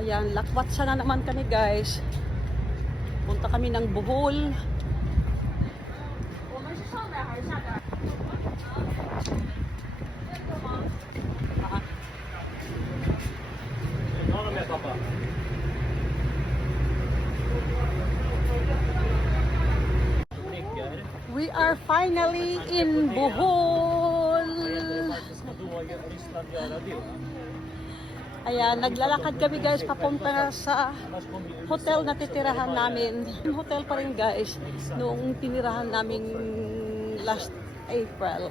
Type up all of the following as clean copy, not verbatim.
Ayan, lakwatsa na naman kami guys. Punta kami ng Bohol. We are finally in Bohol. Ayan, naglalakad kami guys papunta sa hotel na titirahan namin. Hotel pa rin guys, noong tinirahan namin last April.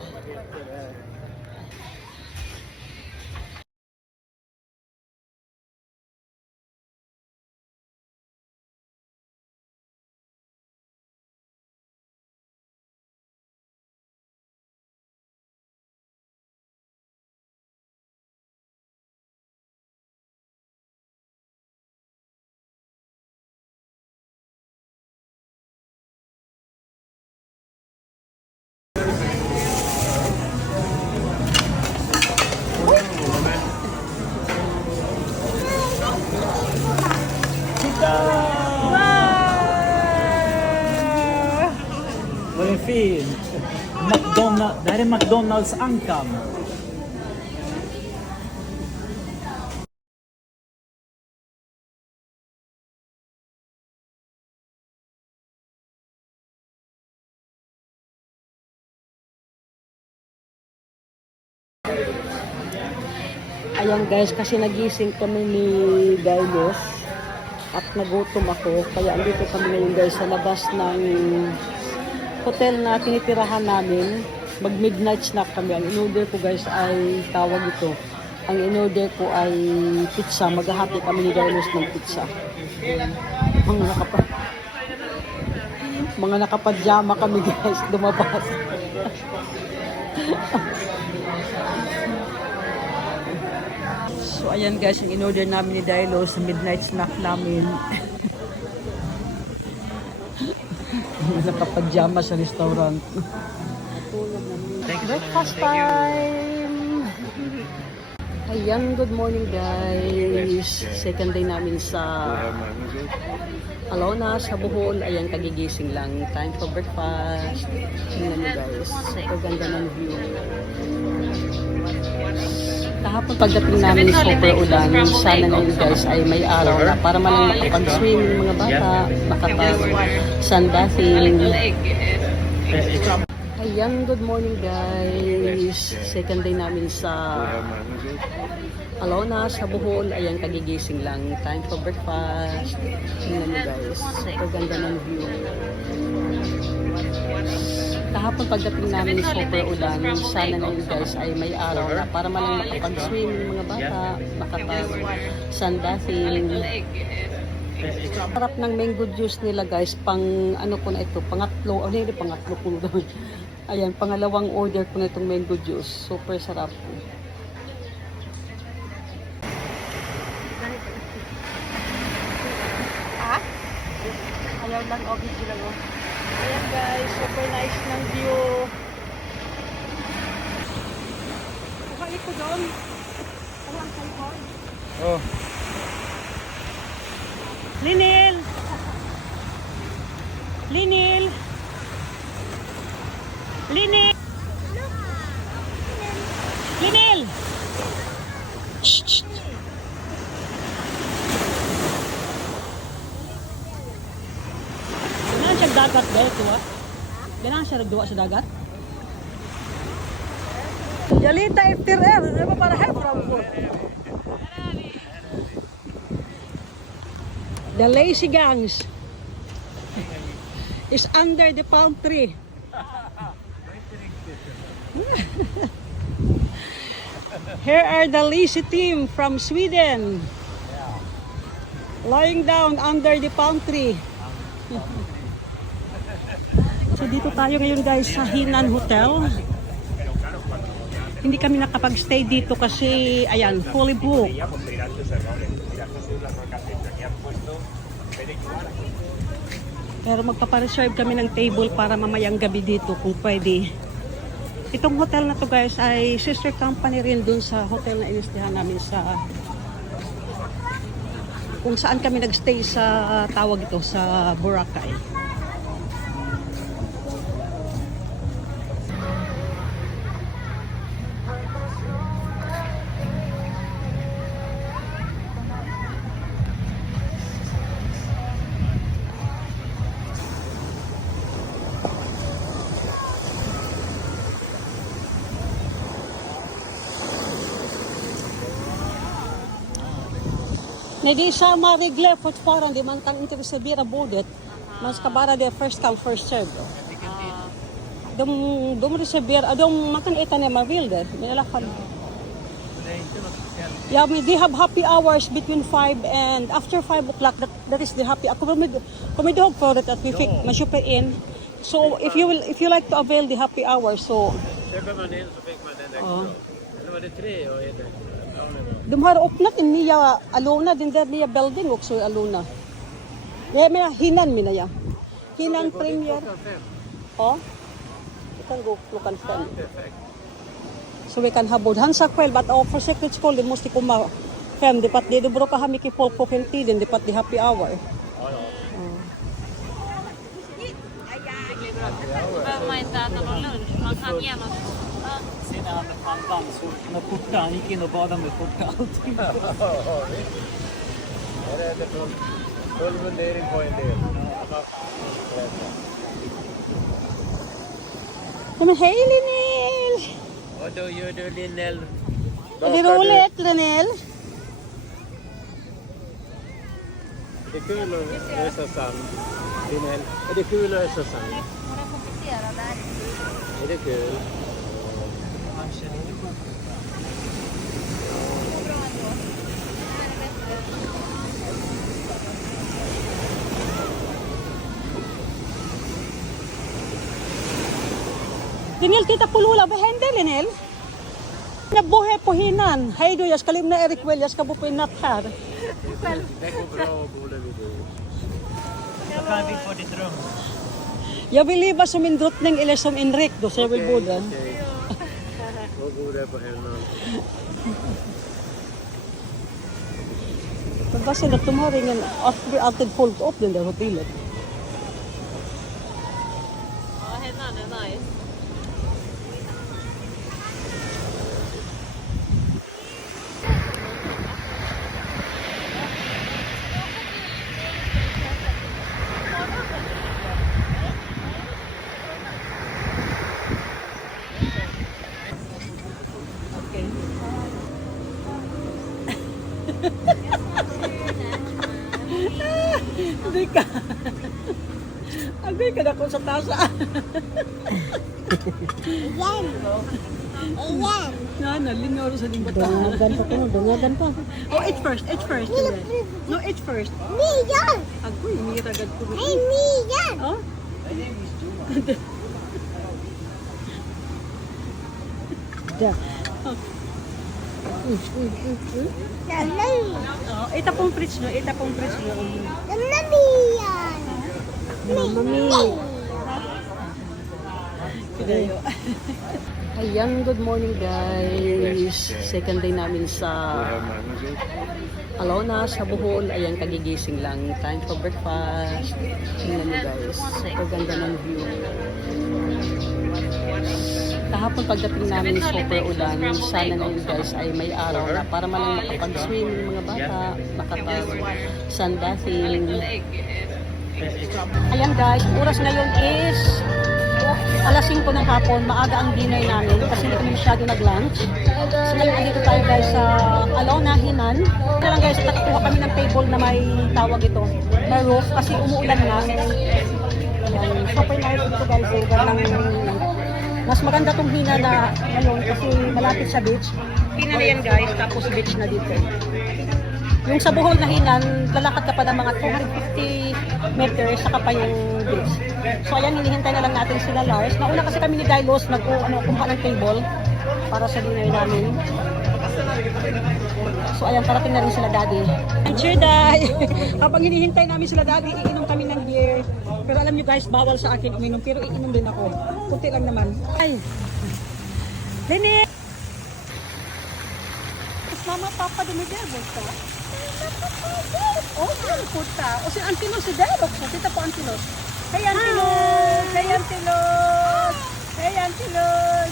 Vad är fin? Det här är McDonalds Ankan. Ayan guys, kasi nagising kami ni Dailos at nagutom ako. Kaya andito kami ngayon guys sa labas ng hotel na tinitirahan namin. Mag-midnight snack kami. Ang in-order ko guys ay tawag ito. Ang in-order ko ay pizza. Maghahati kami ni Dailos ng pizza. Mga nakapadyama kami guys, lumabas. So ayan guys, yung in-order namin ni Dailo sa midnight snack namin. Nakapadyama sa restaurant. Breakfast time! Ayan, good morning guys. Second day namin sa Alona, sa Bohol. Ayan, kagigising lang. Time for breakfast. Tingnan nyo guys. Super ganda ng view. Kahapon pagdating namin super ulan, sana ngayon guys ay may araw na para malang makapag-swim yung mga bata, makapag-sunbathing. Ayan, good morning guys. Second day namin sa Alona, sa Bohol. Ayan, kagigising lang. Time for breakfast. Tingnan nyo guys. Super ganda ng view. Kahapon pagdating namin super ulan, sana ngayon guys ay may araw na para malang makapag-swim yung mga bata, makapag-sunbathing. Sarap ng mango juice nila guys, pang ano ko na ito, pangatlo, hindi pangatlo ko doon. Ayan, pangalawang order ko na itong mango juice. Super sarap. Ha? Ayaw lang, obviously lang. Ayan guys, super nice ng view. Bukali ko doon. Alam sa likod. Oh. Linil! Linil! Linil! Linil! Shh! Shh! Ganaan siya dagat dahil ito ah? Ganaan siya nagduwa sa dagat? Yalita iftir ano para hefra mo? The lazy gangs is under the palm tree. Here are the lazy team from Sweden, lying down under the palm tree. So dito tayo ngayon guys sa Hinan Hotel. Hindi kami nakapag-stay dito kasi ayan, fully booked. Pero magpapareserve kami ng table para mamayang gabi dito kung pwede. Itong hotel na to guys ay sister company rin dun sa hotel na inistihan namin sa kung saan kami nagstay sa tawag ito sa Boracay. Nej, det är samma regler fortfarande. Man kan inte reservera bordet. Man ska bara det first come first serve. Då. De reserverar, man kan äta när man vill det. Men i alla fall. Ja, men they have happy hours between 5 and after 5 o'clock. That is the happy. Kommer du ihåg förut att vi fick, man köper in. So if you like to avail the happy hours, so. Köper man in så fick man den extra. Eller var det 3 och 1 extra? De har öppnat en nya Alona, den där nya building också i Alona. Jag menar Hinan menar jag. Hinan Premier. Ja. Vi kan gå klockan 5. Så vi kan ha både. Han sa själv att för säkerhets skull det måste komma 5. Det är det brukar ha mycket folk på tiden. Det är det happy hour. Behöver man inte äta någon lunch, man kan genomföra. Sen när han med pandan så med skjorta, han gick in och badade med skjorta allting. Här är det full mundering på en del. Men hej Linnell! Och då gör du Linnell. Är det roligt Linnell? Är det kul att ösa sand? Linnell, är det kul att ösa sand? Hon är komplicerad där. Är det kul? Han känner inte på. Bra ändå. Det är bättre. Linnell, titta på Lola. Vad händer Linnell? Nabuhay på Hinan. Hej då, jag ska lämna Erik väl. Jag ska bo på en natt här. Det går bra att bo där vid dig. Då kan vi få ditt rum. Jag vill leva som en drottning eller som en rik då, så jag vill bo där. Okej. Och bo där på Hennan. Men vad säger att de har ingen, alltid fullt upp den där hotellet. Ja, hennan är nice. Agay ka na ko sa tasa. Ayan. Ayan. Nana, linoro sa limba ta. Dungagan pa ko, dungagan pa. Oh, eat first. No, eat first. Miyan! Agoy, miragad ko. Ay, Miyan! Oh? Da. Nanay! Oh, ita pong fridge no, ita pong fridge no. Nanamiyan! Mami. Ayan, good morning guys. Second day namin sa Alona, sa Bohol. Ayan, kagigising lang. Time for breakfast. Tingnan nyo guys. Super ganda ng view. Kahapon pagdating namin super ulan. Sana ngayon guys ay may araw na para malang makapag-swim yung mga bata, makapag-sunbathing. Ayan guys, oras ngayon is alas 5 ng hapon. Maaga ang dinner namin kasi hindi kami masyado nag-lunch. So ngayon andito tayo guys sa Alona, Hinan. Ito lang guys, nakakuha kami ng table na may tawag ito, may roof kasi umuulan na. Ayan, super nice ito guys. Mas maganda tong Hina na ngayon kasi malapit sa beach. Hina na yan guys, tapos beach na dito. Yung sa Bohol na Hinan, lalakad ka pa ng mga 250 meters, saka pa yung beach. So ayan, hinihintay na lang natin sila Lars. Nauna kasi kami ni Dylos, kumuha ng table para sa dinner namin. So ayan, parating na rin sila daddy. And cheer day! Habang hinihintay namin sila daddy, iinom kami ng beer. Pero alam nyo guys, bawal sa akin uminom, pero iinom din ako. Kunti lang naman. Ay! Lenny! Tapos mama, papa, dumiderbol ka. Oh, dumiderbol ka. O si Antilos, si Derok. So, tita po Antilos. Hey, Antilos! Hey, Antilos! Hey, Antilos!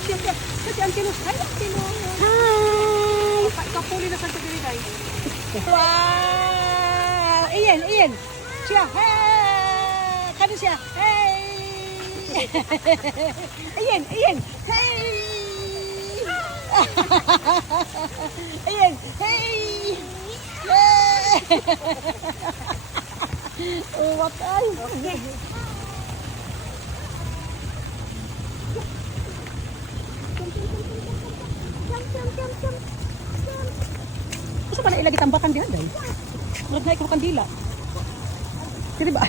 Siya, si Antilos. Hi, Antilos! Hi! Kapuli na sa tagiliday. Wow! Iyan! Siya, hey! Kano siya? Hey! Iyan! Hey! Iyan! Hey! Hey! Oh, what ay? Gusto pa na ilagay tambakan diyan dahil. Murag na ikaw kandila. Sige ba?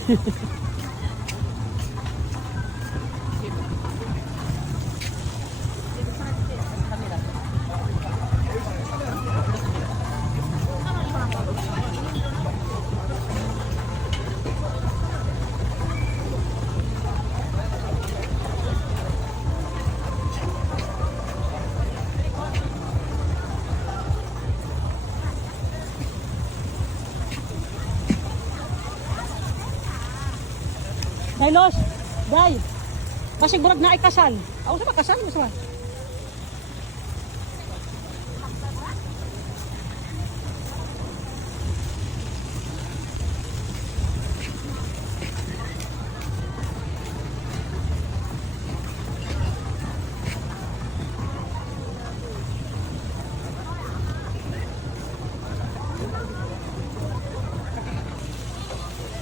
Dailos, Day. Kasi burag na ay kasal. Ako sa ba kasal mo sa?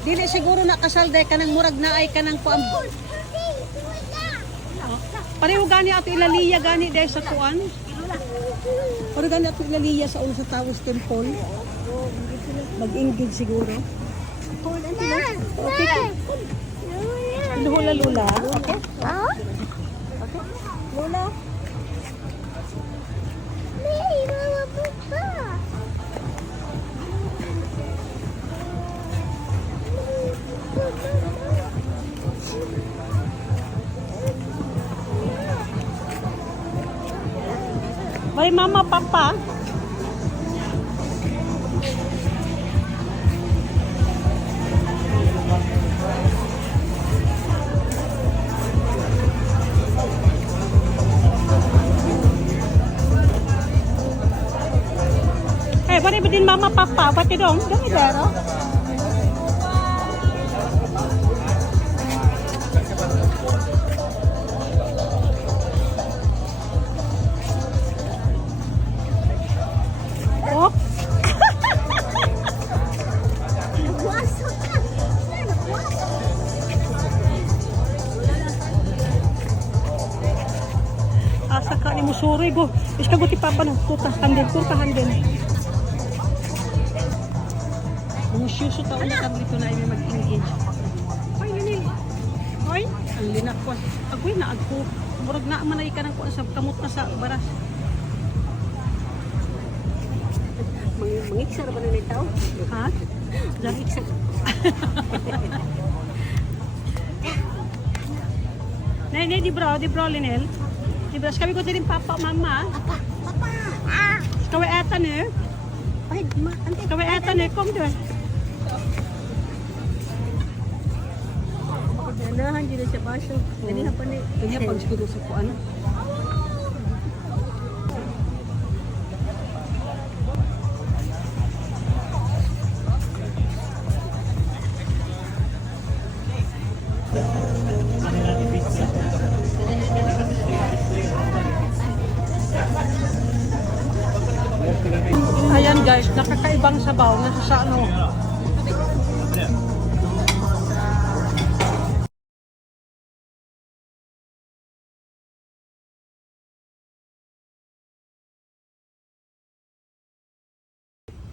Dili siguro na kasal day kanang murag na ay kanang kuan. Pareho gani ato ilaliya gani day sa kuan. Pareho gani ato ilaliya sa ulo sa Taos Temple. Mag-engage siguro. Okay. Lula. Okay. Okay. Lula. Bye mama, papa. Hey, what ba din mama, papa? Pati dong, dong idero. Asa ka ni musuri go. Is kaguti papa no. Turtahan din. Ang shoes ta ulit ang dito na ay mag-engage. Hoy nini. Hoy, ang linak ko. Agoy na agko. Murag na manay ka nang kuan sa kamot na sa baras. Mangiksa ra ba na tao? Ha? Mangiksa. Nay, di bro, Linel. Di bro, kami ko din papa, mama. Papa. Kawai etan eh. Ay, ma, ante. Kawai etan eh, kom doon. Ganahan din siya baso. Ganyan pa ni. Ganyan pag siguro sa kuan. Ayan guys, nakakaibang sabaw. Nasa sa ano,